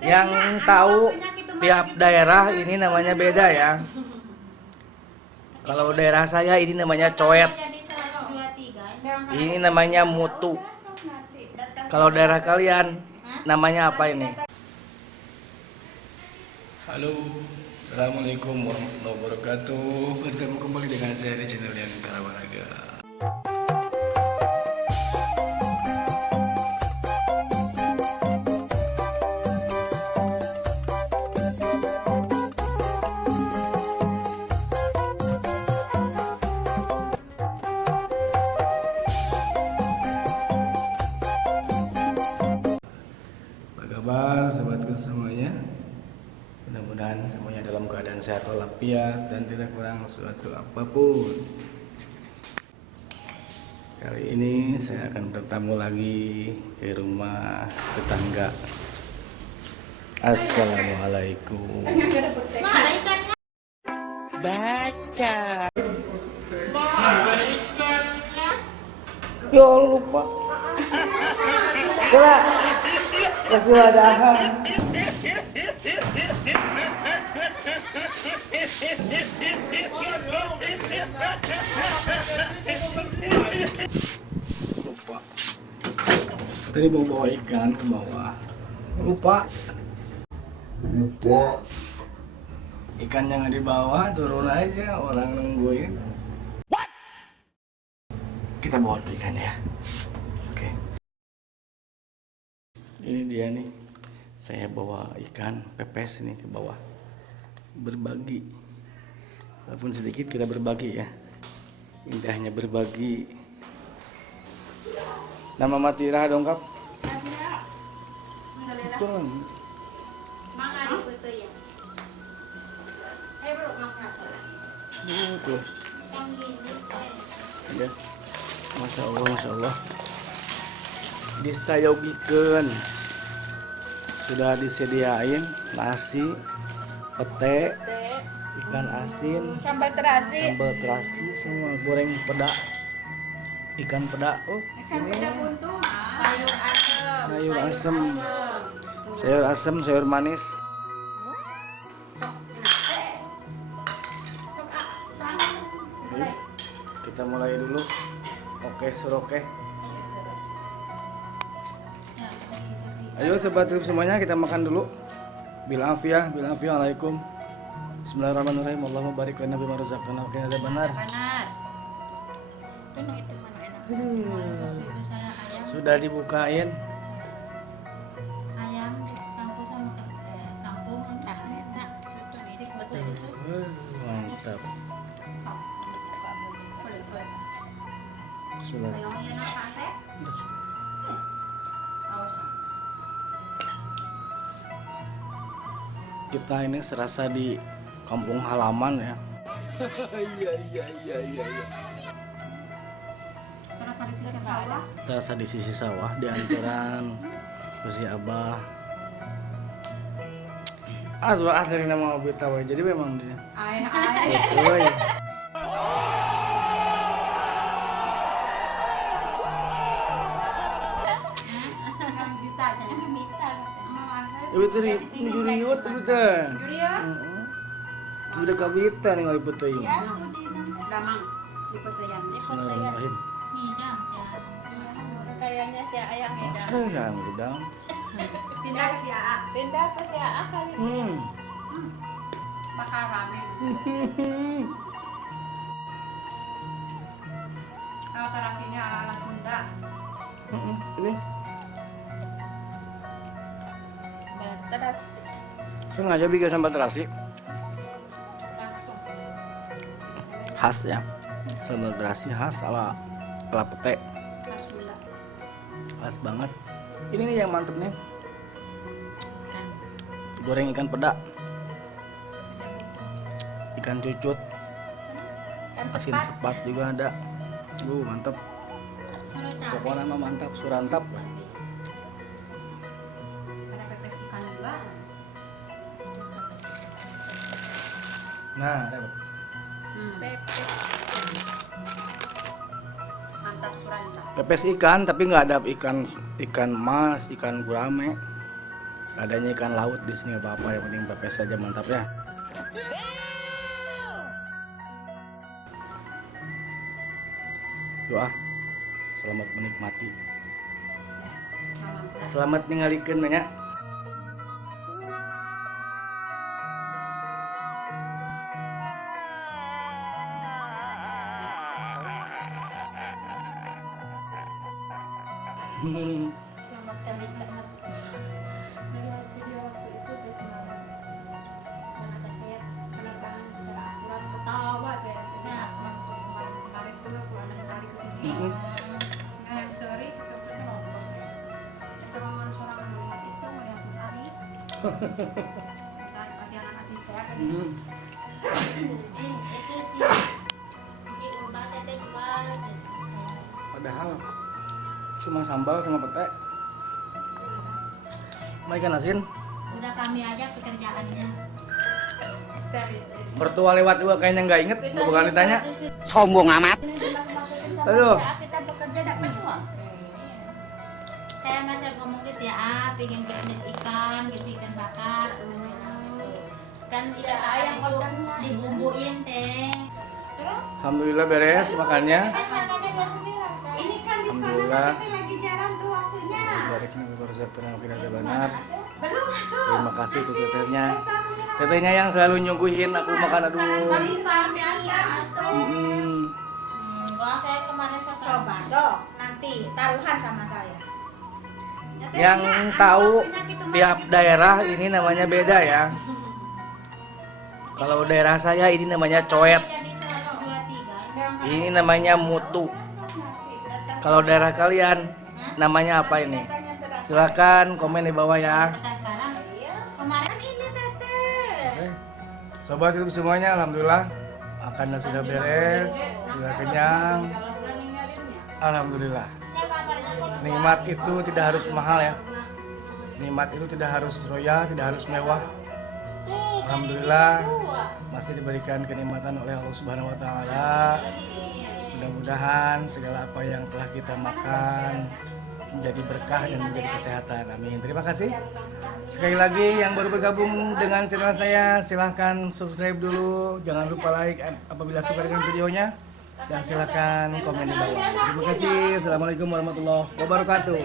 Yang tahu tiap daerah ini namanya beda ya. Kalau daerah saya ini namanya coet. Ini namanya mutu. Kalau daerah kalian namanya apa ini? Halo, assalamualaikum warahmatullahi wabarakatuh. Bertemu kembali dengan saya di channel yang Tarawanaga. Apa kabar sahabatku semuanya? Mudah-mudahan semuanya dalam keadaan sehat walafiat dan tidak kurang suatu apapun. Kali ini saya akan bertamu lagi ke rumah tetangga. Assalamualaikum. Baca. Ya Allah, lupa. Coba kasih wadahan. Lupa. Tadi mau bawa ikan ke bawah. Lupa. Ikan yang di bawah turun aja, orang nungguin. Kita bawa dulu ikan ya. Oke. Ini dia nih. Saya bawa ikan pepes ini ke bawah. Berbagi. Walaupun sedikit kita berbagi ya. Indahnya berbagi. Nama Matira dongkap. Turun. Tuh. Ya. Masya Allah, Masya Allah. Disayogikan. Sudah disediain nasi, pete, ikan asin, Sambal terasi. sambal terasi, sama goreng peda, ikan peda. Oh, Ikan ini peda buntung. Sayur asem. sayur asem, sayur asem, sayur manis. Ayo, kita mulai dulu. Oke, suroke. Ayo sobat trip semuanya, kita makan dulu. Bil afiyah, alaikum. Bismillahirrahmanirrahim. Allahumma barik lana bima razaqtana wa qina adzabannar. Benar. Tunggu itu mana enak. Saya ayam. Sudah dibukain. Ayam dicampur sama kangkung. Ah, enak. Itu mirip betul itu. Mantap. Bismillah. Yang enak kasih. Awas. Kita ini serasa di kampung halaman ya. Terasa di sisi sawah. Terasa di sisi sawah di anjuran kursi abah. Aduh, asli nama mobil tahu. Jadi memang dia. Ayah. Oi. Minta saya minta. Ibu tadi juriut betul. Juriut. Udah kabita nih ngalih betul. Ya tuh di Damang di Peteyan. Bismillahirrahmanirrahim. Ngidam kayaknya si ayam ngidam. Sekarang gedang. Pindah ke si AA. Pindah ke si AA kali. Bakal rame. Kalau terasinya ala-ala Sunda. Ini Terasi sengaja bikin sambal terasi langsung. khas ya. Sambal terasi khas ala pete. Khas Sunda. Khas banget. Ini nih yang mantep nih. Goreng ikan peda, ikan cucut, Kan asin sepat. sepat juga ada. Mantap. Pokoknya mah mantap, surantap. Ada pepes ikan juga. Nah, ada. Pepes. Mantap surantap. Pepes ikan tapi nggak ada ikan mas, ikan gurame. Adanya ikan laut di sini apa-apa, yang penting pepes saja mantap ya. Doa. Selamat menikmati. Selamat ningalikeun nya. Selamat sampai banget. Melihat video waktu itu dia semalam. Mana saya penerbangan secara akurat, ketawa saya. Nah, kemarin juga pulang sehari ke sini. Nah, sorry cukup nonton. Kalau seorang melihat itu, melihat Mas Ali. Mas Ali kasihan anak Cista kan. Itu sih di obat ada jual. Padahal cuma sambal sama pete. Mau ikan asin? Udah kami aja pekerjaannya. Mertua lewat juga kayaknya nggak inget, bukan ditanya. Sombong amat. Aduh. Kita bekerja dapat uang. Saya masih ngomong ke si A, pengen bisnis ikan, gitu ikan bakar. Kan ikan ayam itu dibumbuin teh. Terus? Alhamdulillah beres makannya. Kan harganya 29 kan? Ini kan di sana Alhamdulillah. kita lagi jalan tuh waktunya. Barik nih resep tenang tidak ada benar. Belum tuh. Terima kasih tuh tetehnya. Tetehnya yang selalu nyungguhin aku makan aduh. Sampai Anda masuk. Wah, saya kemarin coba sok nanti taruhan sama saya. Yang tahu tiap daerah ini namanya beda ya. Kalau daerah saya ini namanya coet. Ini namanya mutu. Kalau daerah kalian namanya apa ini? Silakan komen di bawah ya. Sekarang kemarin ini teteh. Sobat YouTube semuanya, alhamdulillah makannya sudah beres, sudah kenyang. Alhamdulillah. Nikmat itu tidak harus mahal ya. Nikmat itu tidak harus royal, tidak harus mewah. Alhamdulillah masih diberikan kenikmatan oleh Allah Subhanahu wa taala. Mudah-mudahan segala apa yang telah kita makan menjadi berkah dan menjadi kesehatan. Amin. Terima kasih. Sekali lagi yang baru bergabung dengan channel saya, silahkan subscribe dulu. Jangan lupa like apabila suka dengan videonya. Dan silahkan komen di bawah. Terima kasih. Assalamualaikum warahmatullahi wabarakatuh.